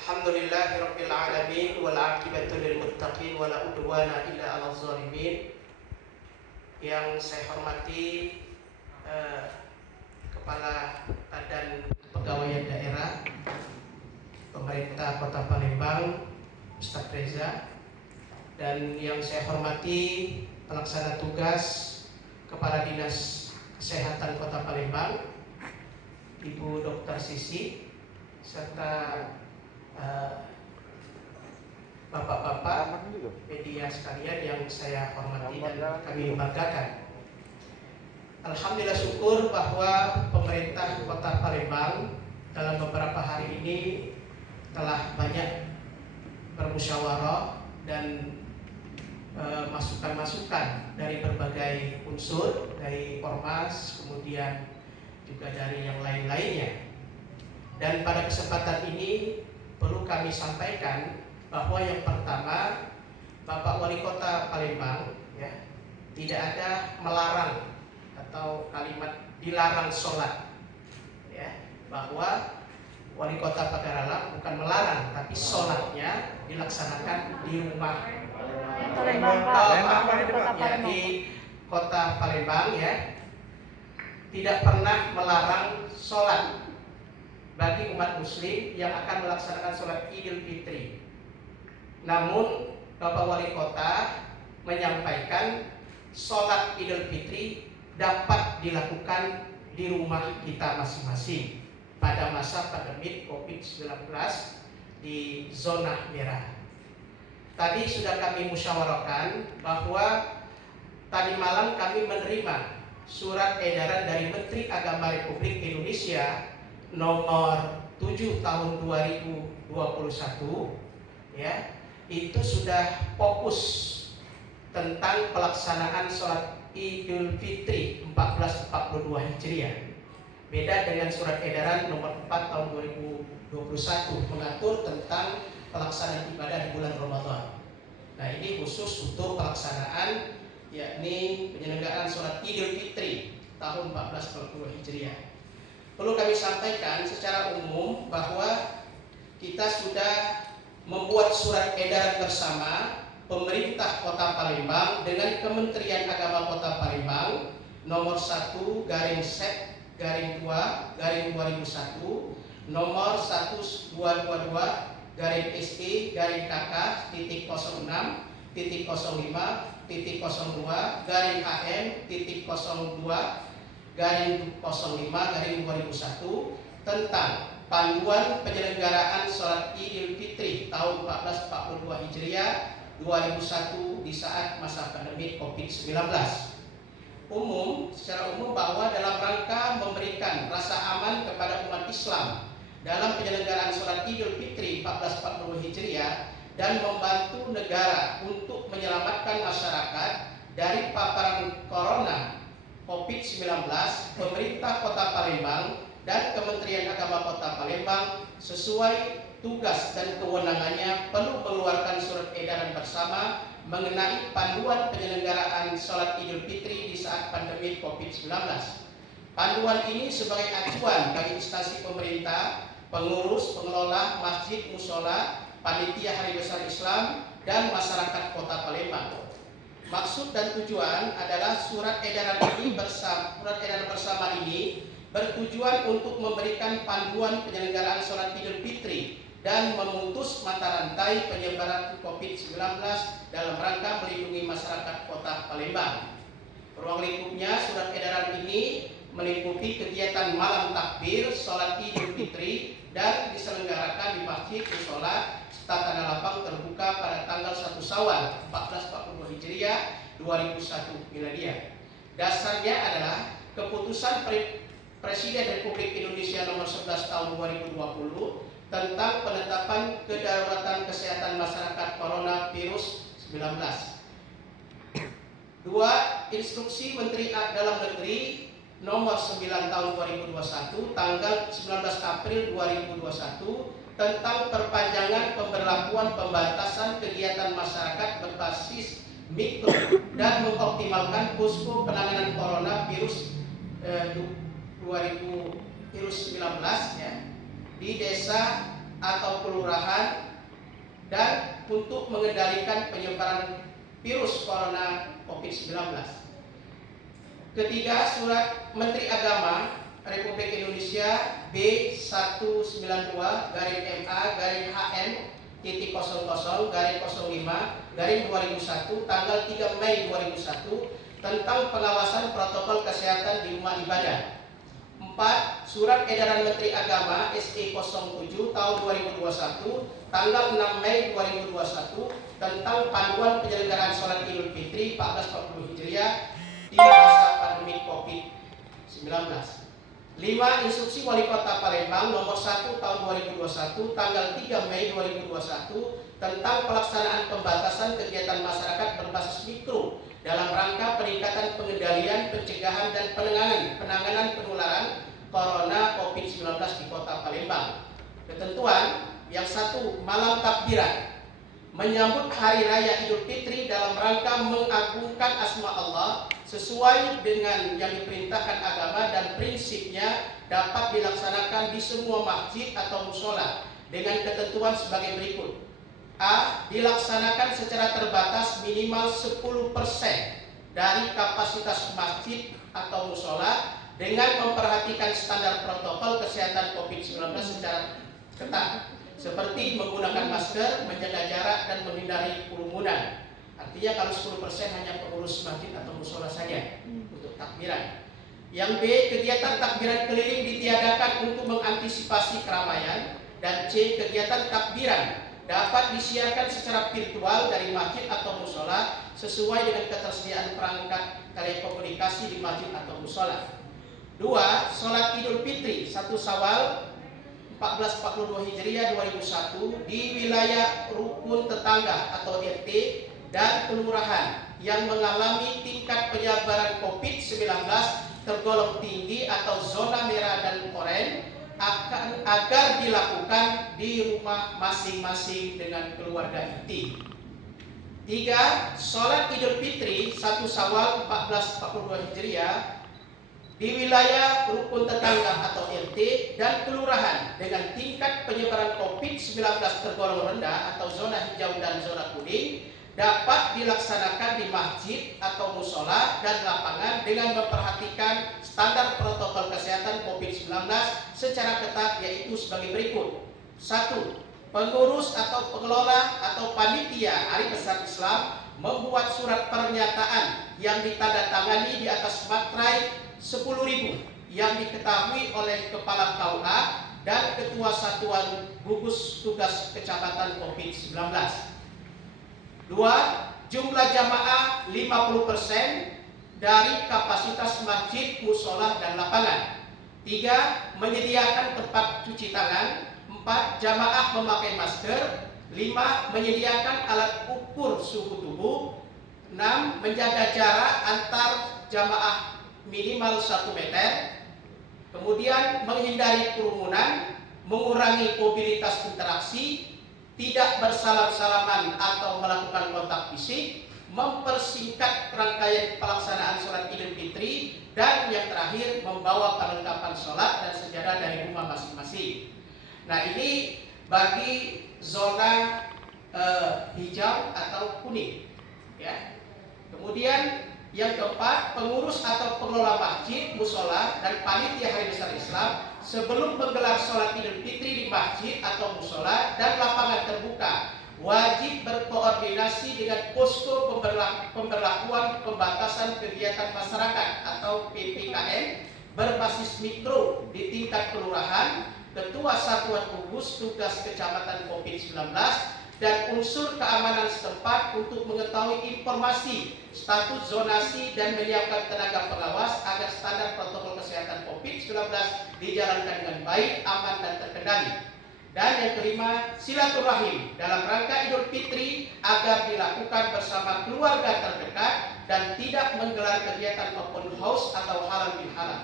Alhamdulillahirabbil alamin wal 'aqibatu lil muttaqin wala udwana illa 'alal zalimin. Yang saya hormati Kepala Badan Kepegawaian Daerah Pemerintah Kota Palembang, Ustaz Reza, dan yang saya hormati pelaksana tugas Kepala Dinas Kesehatan Kota Palembang, Ibu Dr. Sisi, serta bapak-bapak media sekalian yang saya hormati dan kami banggakan. Alhamdulillah, syukur bahwa pemerintah Kota Palembang dalam beberapa hari ini telah banyak bermusyawarah dan masukan-masukan dari berbagai unsur, dari Ormas, kemudian juga dari yang lain-lainnya. Dan pada kesempatan ini perlu kami sampaikan bahwa yang pertama, Bapak Wali Kota Palembang tidak ada melarang atau kalimat dilarang sholat, bahwa Wali Kota Pagaralam bukan melarang, tapi sholatnya dilaksanakan di rumah di Kota Palembang, tidak pernah melarang sholat bagi umat muslim yang akan melaksanakan sholat Idul Fitri. Namun Bapak Wali Kota menyampaikan sholat Idul Fitri dapat dilakukan di rumah kita masing-masing pada masa pandemi COVID-19 di zona merah. Tadi sudah kami musyawarahkan bahwa tadi malam kami menerima surat edaran dari Menteri Agama Republik Indonesia nomor 7 tahun 2021, itu sudah fokus tentang pelaksanaan sholat Idul Fitri 1442 Hijriah. Beda dengan surat edaran nomor 4 tahun 2021 mengatur tentang pelaksanaan ibadah di bulan Ramadan. Nah, ini khusus untuk pelaksanaan, yakni penyelenggaraan sholat Idul Fitri tahun 1442 Hijriah. Perlu kami sampaikan secara umum bahwa kita sudah membuat surat edaran bersama pemerintah Kota Palembang dengan Kementerian Agama Kota Palembang nomor 1/2/2001 nomor 12/KM/AC/KK.002/05/2001 tentang panduan penyelenggaraan sholat Idul Fitri tahun 1442 Hijriah 2001 di saat masa pandemi COVID-19. Secara umum bahwa dalam rangka memberikan rasa aman kepada umat Islam dalam penyelenggaraan sholat Idul Fitri 1442 Hijriah dan membantu negara untuk menyelamatkan masyarakat dari paparan corona COVID-19, pemerintah Kota Palembang dan Kementerian Agama Kota Palembang sesuai tugas dan kewenangannya perlu mengeluarkan surat edaran bersama mengenai panduan penyelenggaraan sholat Idul Fitri di saat pandemi COVID-19. Panduan ini sebagai acuan bagi instansi pemerintah, pengurus, pengelola masjid, mushola, panitia Hari Besar Islam, dan masyarakat Kota Palembang. Maksud dan tujuan adalah surat edaran bersama ini bertujuan untuk memberikan panduan penyelenggaraan sholat Idul Fitri dan memutus mata rantai penyebaran COVID-19 dalam rangka melindungi masyarakat Kota Palembang. Ruang lingkupnya surat edaran ini meliputi kegiatan malam takbir sholat Idul Fitri dan diselenggarakan di masjid, mushola, serta tanah lapang terbuka pada tanggal 1 Syawal 1442 Hijriah 2001 Miladiah. Dasarnya adalah keputusan Presiden Republik Indonesia nomor 11 tahun 2020 tentang penetapan kedaruratan kesehatan masyarakat coronavirus 19. 2. Instruksi Menteri Dalam Negeri nomor 9 tahun 2021 tanggal 19 April 2021 tentang perpanjangan pemberlakuan pembatasan kegiatan masyarakat berbasis mikro dan mengoptimalkan posko penanganan coronavirus 2019 di desa atau kelurahan dan untuk mengendalikan penyebaran virus corona COVID-19. Ketiga, Surat Menteri Agama Republik Indonesia B1/MA/HM-00/05/2001 tanggal 3 Mei 2001 tentang pengawasan protokol kesehatan di rumah ibadah. 4. Surat Edaran Menteri Agama SE 07 tahun 2021 tanggal 6 Mei 2021 tentang panduan penyelenggaraan sholat Idul Fitri 1440 Hijriah di masa pandemi COVID-19. 5. Instruksi Wali Kota Palembang nomor 1 tahun 2021 tanggal 3 Mei 2021 tentang pelaksanaan pembatasan kegiatan masyarakat berbasis mikro dalam rangka peningkatan pengendalian, pencegahan dan penanganan penularan corona COVID-19 di Kota Palembang. Ketentuan yang 1. Malam takbiran menyambut Hari Raya Idul Fitri dalam rangka mengagungkan asma Allah sesuai dengan yang diperintahkan agama dan prinsipnya dapat dilaksanakan di semua masjid atau mushola dengan ketentuan sebagai berikut. A. Dilaksanakan secara terbatas minimal 10% dari kapasitas masjid atau mushola dengan memperhatikan standar protokol kesehatan COVID-19 secara ketat, seperti menggunakan masker, menjaga jarak, dan menghindari kerumunan. Artinya kalau 10% hanya pengurus masjid atau mushola saja untuk takbiran. Yang B. Kegiatan takbiran keliling ditiadakan untuk mengantisipasi keramaian. Dan C. Kegiatan takbiran dapat disiarkan secara virtual dari masjid atau mushola sesuai dengan ketersediaan perangkat telekomunikasi di masjid atau mushola. 2. Sholat Idul Fitri 1 Syawal 1442 Hijriah 2001 di wilayah rukun tetangga atau RT dan kelurahan yang mengalami tingkat penyebaran COVID-19 tergolong tinggi atau zona merah dan oranye agar dilakukan di rumah masing-masing dengan keluarga inti. 3. Sholat Idul Fitri 1 Syawal 1442 Hijriah di wilayah rukun tetangga atau RT dan kelurahan dengan tingkat penyebaran COVID-19 tergolong rendah atau zona hijau dan zona kuning dapat dilaksanakan di masjid atau mushola dan lapangan dengan memperhatikan standar protokol kesehatan COVID-19 secara ketat, yaitu sebagai berikut. 1. Pengurus atau pengelola atau panitia Hari Besar Islam membuat surat pernyataan yang ditandatangani di atas materai 10.000 yang diketahui oleh Kepala KUA dan Ketua Satuan Gugus Tugas Kecamatan COVID-19. 2. Jumlah jamaah 50% dari kapasitas masjid, mushola, dan lapangan. 3. Menyediakan tempat cuci tangan. 4. Jamaah memakai masker. 5. Menyediakan alat ukur suhu tubuh. 6. Menjaga jarak antar jamaah minimal 1 meter. Kemudian menghindari kerumunan, mengurangi mobilitas interaksi, tidak bersalam-salaman atau melakukan kontak fisik, mempersingkat rangkaian pelaksanaan sholat Idul Fitri, dan yang terakhir membawa perlengkapan sholat dan sejadah dari rumah masing-masing. Nah, ini bagi zona hijau atau kuning, ya. Kemudian yang keempat, pengurus atau pengelola masjid, mushola, dan panitia Hari Besar Islam sebelum menggelar sholat Idul Fitri di masjid atau mushola dan lapangan terbuka wajib berkoordinasi dengan posko pemberlakuan pembatasan kegiatan masyarakat atau PPKM berbasis mikro di tingkat kelurahan, Ketua Satuan Gugus Tugas Kecamatan COVID-19, dan unsur keamanan setempat untuk mengetahui informasi status zonasi dan menyiapkan tenaga pengawas agar standar protokol kesehatan COVID-19 dijalankan dengan baik, aman, dan terkendali. Dan yang kelima, silaturahim dalam rangka Idul Fitri agar dilakukan bersama keluarga terdekat dan tidak menggelar kegiatan open house atau halal bihalal.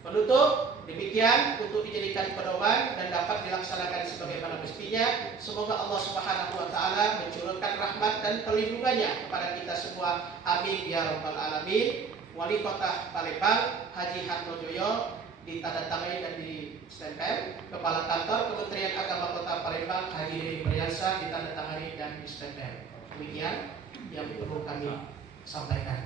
Penutup, demikian untuk dijadikan pedoman dan dapat dilaksanakan sebagaimana mestinya. Semoga Allah Subhanahu wa taala mencurahkan rahmat dan perlindungannya kepada kita semua. Amin ya rabbal alamin. Wali Kota Palembang Haji Hartojoyo ditandatangani dan ditempel. Kepala Kantor Kementerian Agama Kota Palembang biasa ditandatangani dan distempel. Demikian yang perlu kami sampaikan.